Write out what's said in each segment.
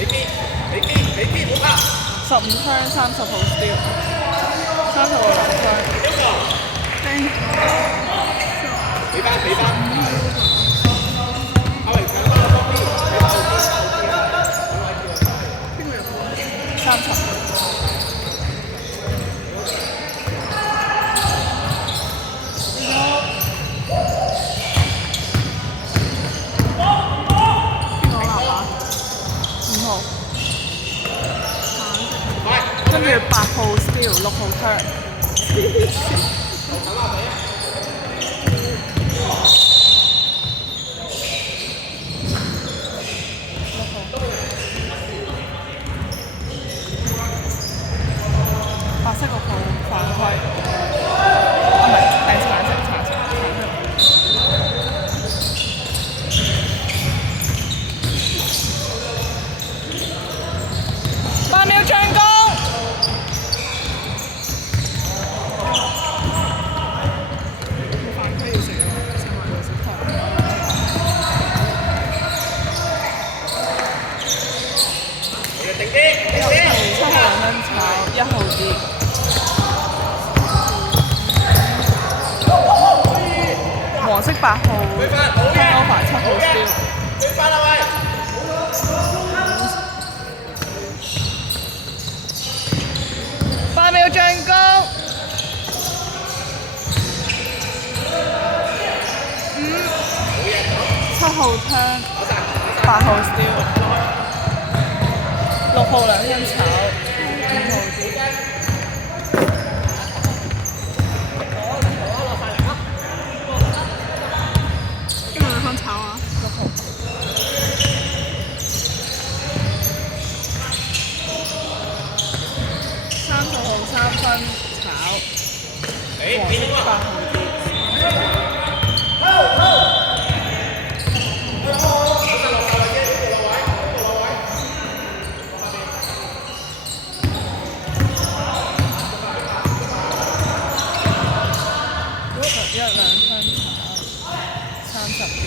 15 turn 30號 steal，30號2 turn。30。5號。跟住8號 steal， 6號 turn。白色6號犯規，啊唔係，橙色。8秒進攻。7號2分炒，1號跌。黃色8號 turnover 7號 steal。8秒進攻。7號 turn， 8號 steal。6號2分炒，5號跌。邊個2分炒啊？6號。30號3分炒，黃色8號跌。11 2分炒，30跌。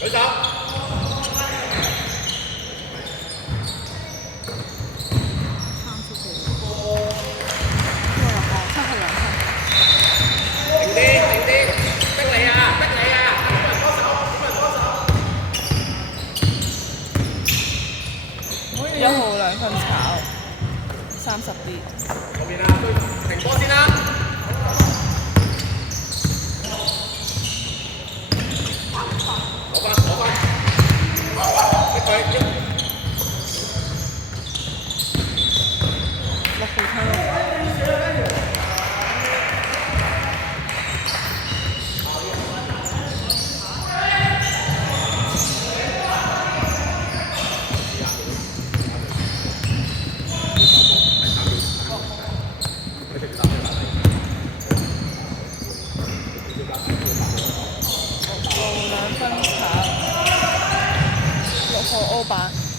舉手。1號2分炒，30跌。後面啊，停波先啦。攞翻。6號 turn。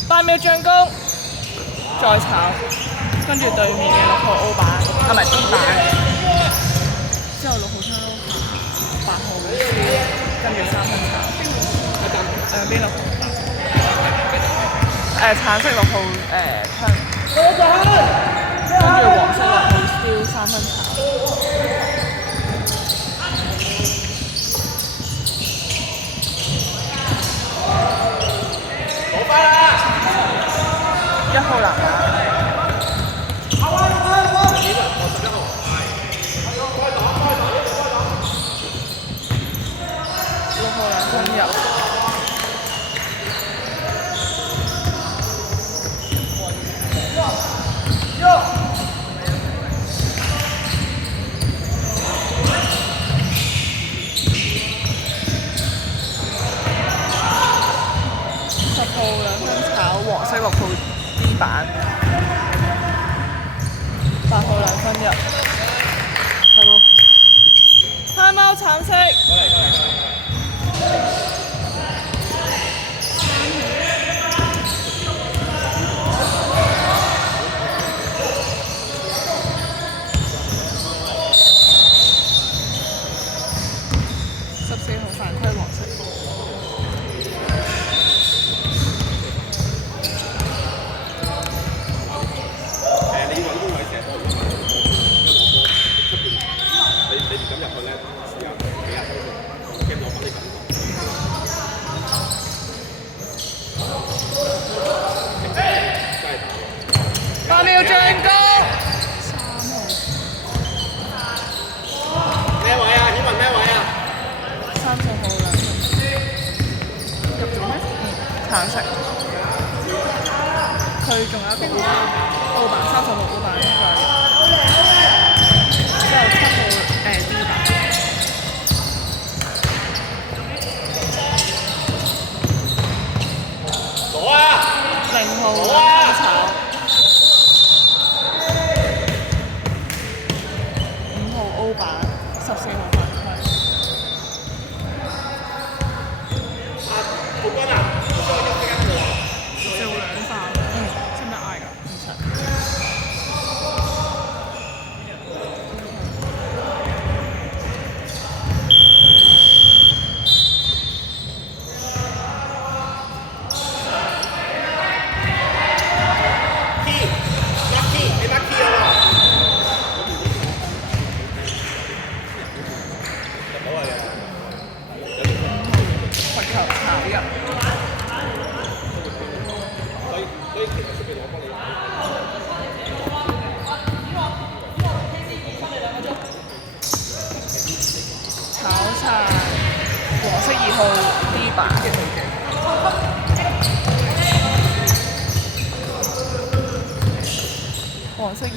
8秒進攻，再炒，跟住對面嘅6號 O 板，啊唔係 D 板，之後6號 turn over， 8號 steal， 跟住3分炒，邊6號橙色6號turn， 跟住黃色6號 steal 3分炒。1號藍馬。6號2分入。10號2分炒，黃色6號D 板，8號2分入。Time out 橙色。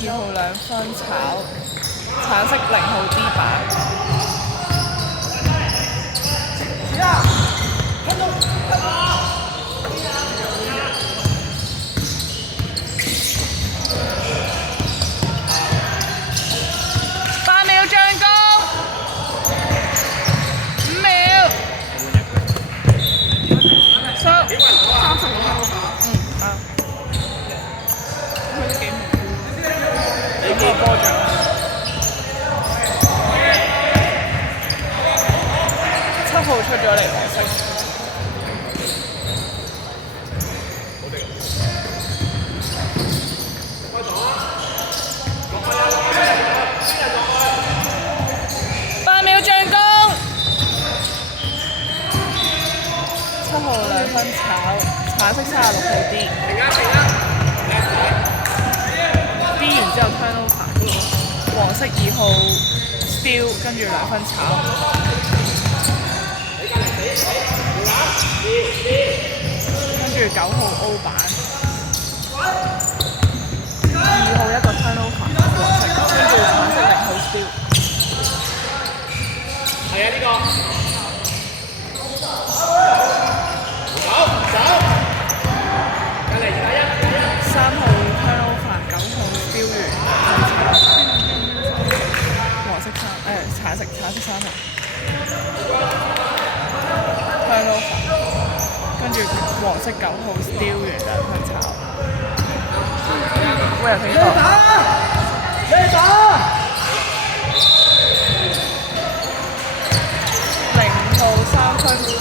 2號2分炒，橙色0號 D 板。8秒進攻，5秒。收。30秒。啱。佢都幾無辜。你個波獎。7號出咗嚟黃色。8秒進攻，7號2分炒，橙色36號 D。D 然之後 turnover， 黃色2號 steal， 跟住2分炒。跟住9號 O 板，2號1個 turnover， 黃色，跟住橙色0號 steal。係啊，呢個。走，隔離3號 turnover， 9號 steal 完，黃色橙色3號 turnover， 跟住黃色9號 steal 完2分炒。喂，睇呢個。0號3分炒，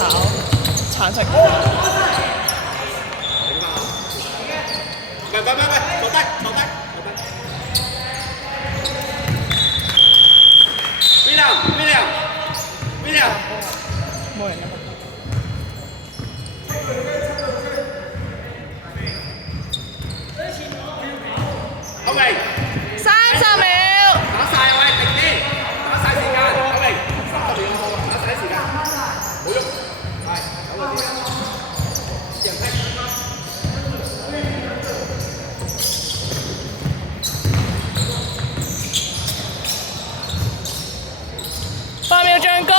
橙色。喂，坐低。William，冇人啦。阿榮30秒。打晒啊喂，定啲，打晒時間，阿榮30秒，打晒時間，冇喐，係走嗰啲，人踢。8秒進攻。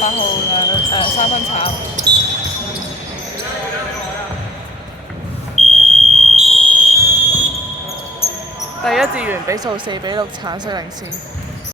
8號3分炒。第一節完，比數4比6，橙色領先。